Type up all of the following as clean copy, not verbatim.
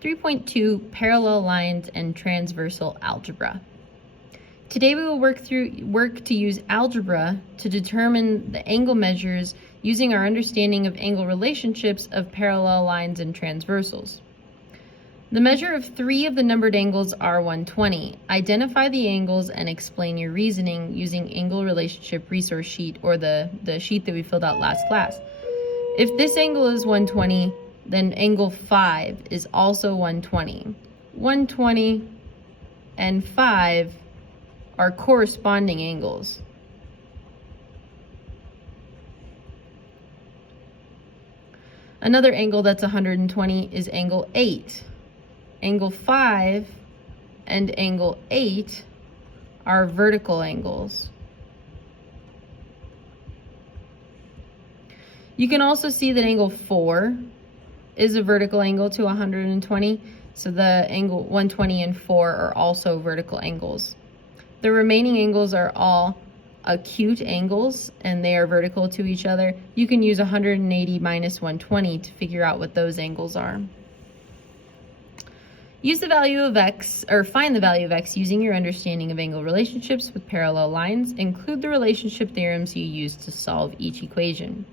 3.2 Parallel Lines and Transversal Algebra. Today we will work to use algebra to determine the angle measures using our understanding of angle relationships of parallel lines and transversals. The measure of 3 of the numbered angles are 120. Identify the angles and explain your reasoning using angle relationship resource sheet, or the sheet that we filled out last class. If this angle is 120, then angle 5 is also 120. 120 and 5 are corresponding angles. Another angle that's 120 is angle 8. Angle 5 and angle 8 are vertical angles. You can also see that angle 4 is a vertical angle to 120, so the angle 120 and 4 are also vertical angles. The remaining angles are all acute angles, and they are vertical to each other. You can use 180 minus 120 to figure out what those angles are. Use the value of x, or find the value of x using your understanding of angle relationships with parallel lines. Include the relationship theorems you use to solve each equation.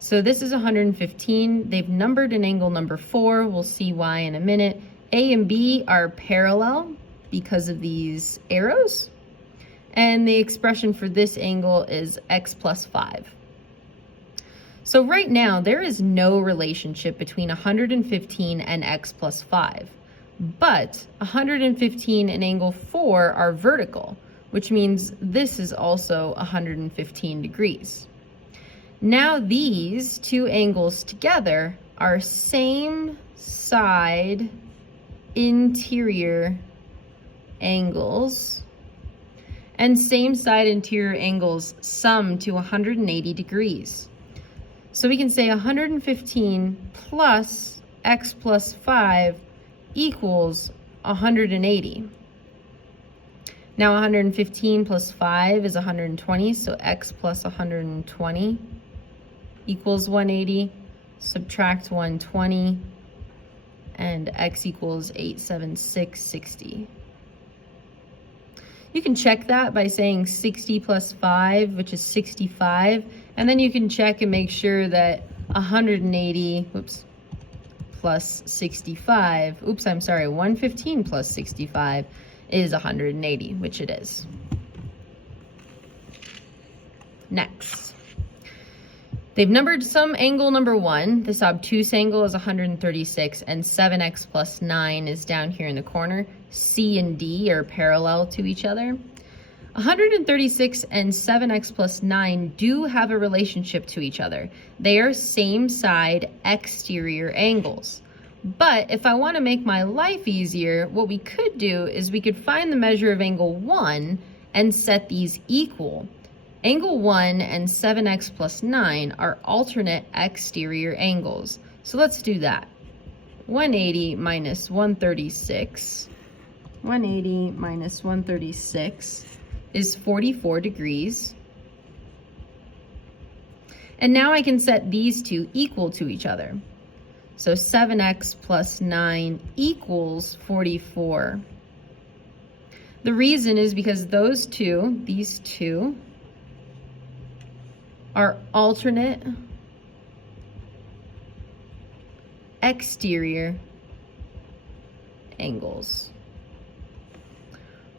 So this is 115. They've numbered an angle number 4. We'll see why in a minute. A and B are parallel because of these arrows. And the expression for this angle is x plus 5. So right now, there is no relationship between 115 and x plus 5. But 115 and angle 4 are vertical, which means this is also 115 degrees. Now these two angles together are same side interior angles, and same side interior angles sum to 180 degrees. So we can say 115 plus x plus 5 equals 180. Now 115 plus 5 is 120, so x plus 120 equals 180. Subtract 120, and x equals 87660. You can check that by saying 60 plus 5, which is 65, and then you can check and make sure that 180, plus 65, 115 plus 65 is 180, which it is. Next. They've numbered some angle number 1. This obtuse angle is 136, and 7x plus 9 is down here in the corner. C and D are parallel to each other. 136 and 7x plus 9 do have a relationship to each other. They are same side exterior angles. But if I want to make my life easier, what we could do is we could find the measure of angle 1 and set these equal. Angle 1 and 7x plus 9 are alternate exterior angles. So let's do that. 180 minus 136. 180 minus 136 is 44 degrees. And now I can set these two equal to each other. So 7x plus 9 equals 44. The reason is because these two, are alternate exterior angles.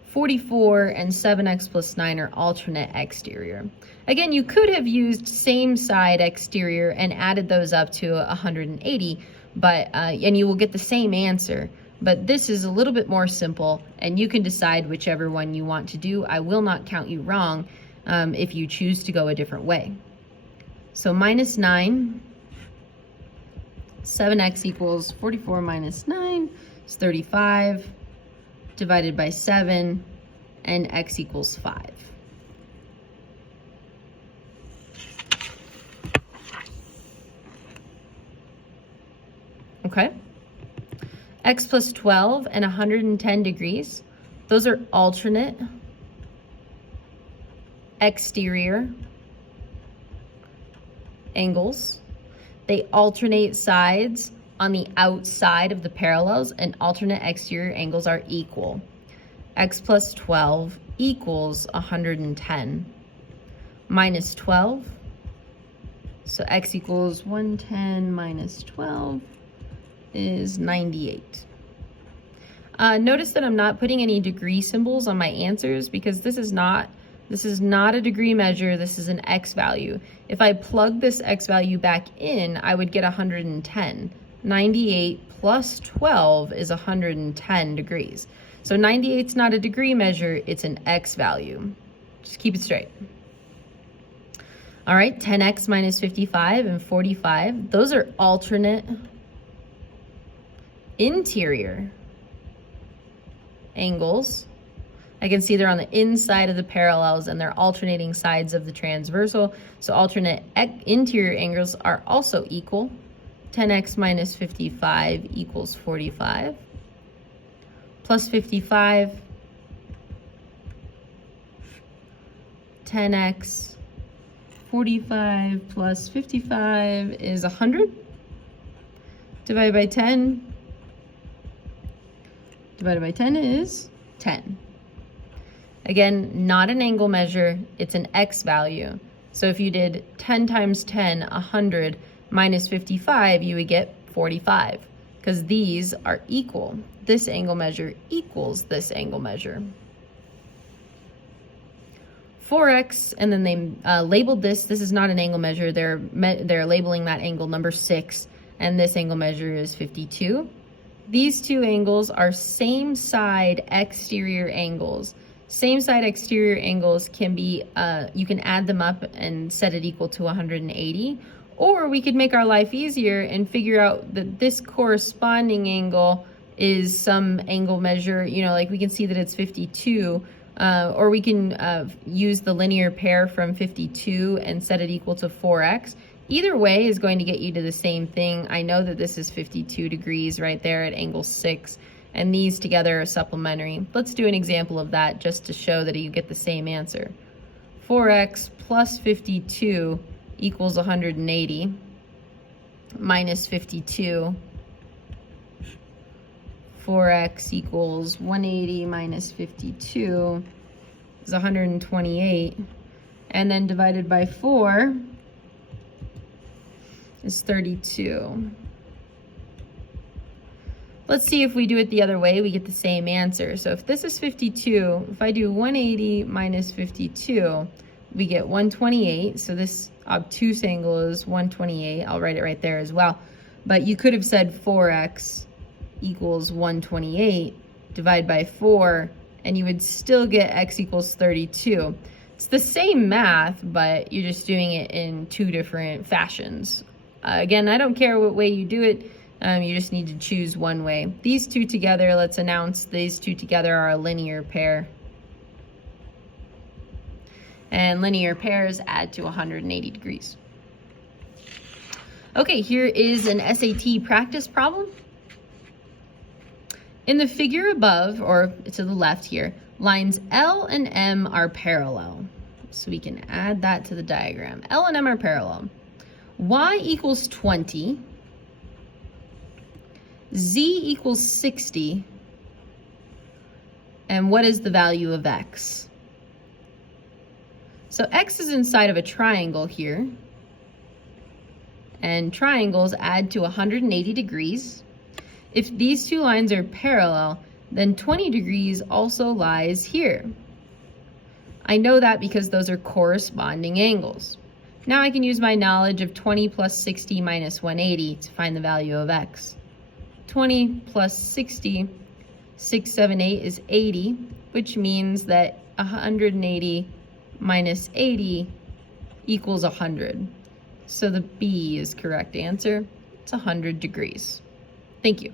44 and 7x plus 9 are alternate exterior. Again, you could have used same side exterior and added those up to 180, but and you will get the same answer. But this is a little bit more simple, and you can decide whichever one you want to do. I will not count you wrong if you choose to go a different way. So minus 9, 7x equals 44 minus 9 is 35, divided by 7, and x equals 5. Okay. X plus 12 and 110 degrees. Those are alternate exterior angles. They alternate sides on the outside of the parallels and alternate exterior angles are equal. X plus 12 equals 110. Minus 12, so x equals 110 minus 12 is 98. Notice that I'm not putting any degree symbols on my answers because this is not a degree measure, this is an x value. If I plug this x value back in, I would get 110. 98 plus 12 is 110 degrees. So 98 is not a degree measure, it's an x value. Just keep it straight. All right, 10x minus 55 and 45, those are alternate interior angles. I can see they're on the inside of the parallels and they're alternating sides of the transversal. So alternate interior angles are also equal. 10x minus 55 equals 45. Plus 55, 10x 45 plus 55 is 100. Divided by 10. Divided by 10 is 10. Again, not an angle measure, it's an x value. So if you did 10 times 10, 100, minus 55, you would get 45, because these are equal. This angle measure equals this angle measure. 4x, and then they labeled this is not an angle measure, they're labeling that angle number 6, and this angle measure is 52. These two angles are same side exterior angles. Same side exterior angles can be, you can add them up and set it equal to 180, or we could make our life easier and figure out that this corresponding angle is some angle measure, you know, like we can see that it's 52, or we can use the linear pair from 52 and set it equal to 4x. Either way is going to get you to the same thing. I know that this is 52 degrees right there at angle 6, and these together are supplementary. Let's do an example of that just to show that you get the same answer. 4x plus 52 equals 180, minus 52. 4x equals 180 minus 52 is 128, and then divided by 4 is 32. Let's see if we do it the other way, we get the same answer. So if this is 52, if I do 180 minus 52, we get 128. So this obtuse angle is 128. I'll write it right there as well. But you could have said 4x equals 128, divide by 4, and you would still get x equals 32. It's the same math, but you're just doing it in two different fashions. Again, I don't care what way you do it, you just need to choose one way. These two together, let's announce these two together are a linear pair. And linear pairs add to 180 degrees. Okay, here is an SAT practice problem. In the figure above, or to the left here, lines L and M are parallel. So we can add that to the diagram. L and M are parallel. Y equals 20. Z equals 60. And what is the value of X? So X is inside of a triangle here. And triangles add to 180 degrees. If these two lines are parallel, then 20 degrees also lies here. I know that because those are corresponding angles. Now I can use my knowledge of 20 plus 60 minus 180 to find the value of X. 20 plus 60, 6, 7, 8 is 80, which means that 180 minus 80 equals 100. So the B is correct answer. It's 100 degrees. Thank you.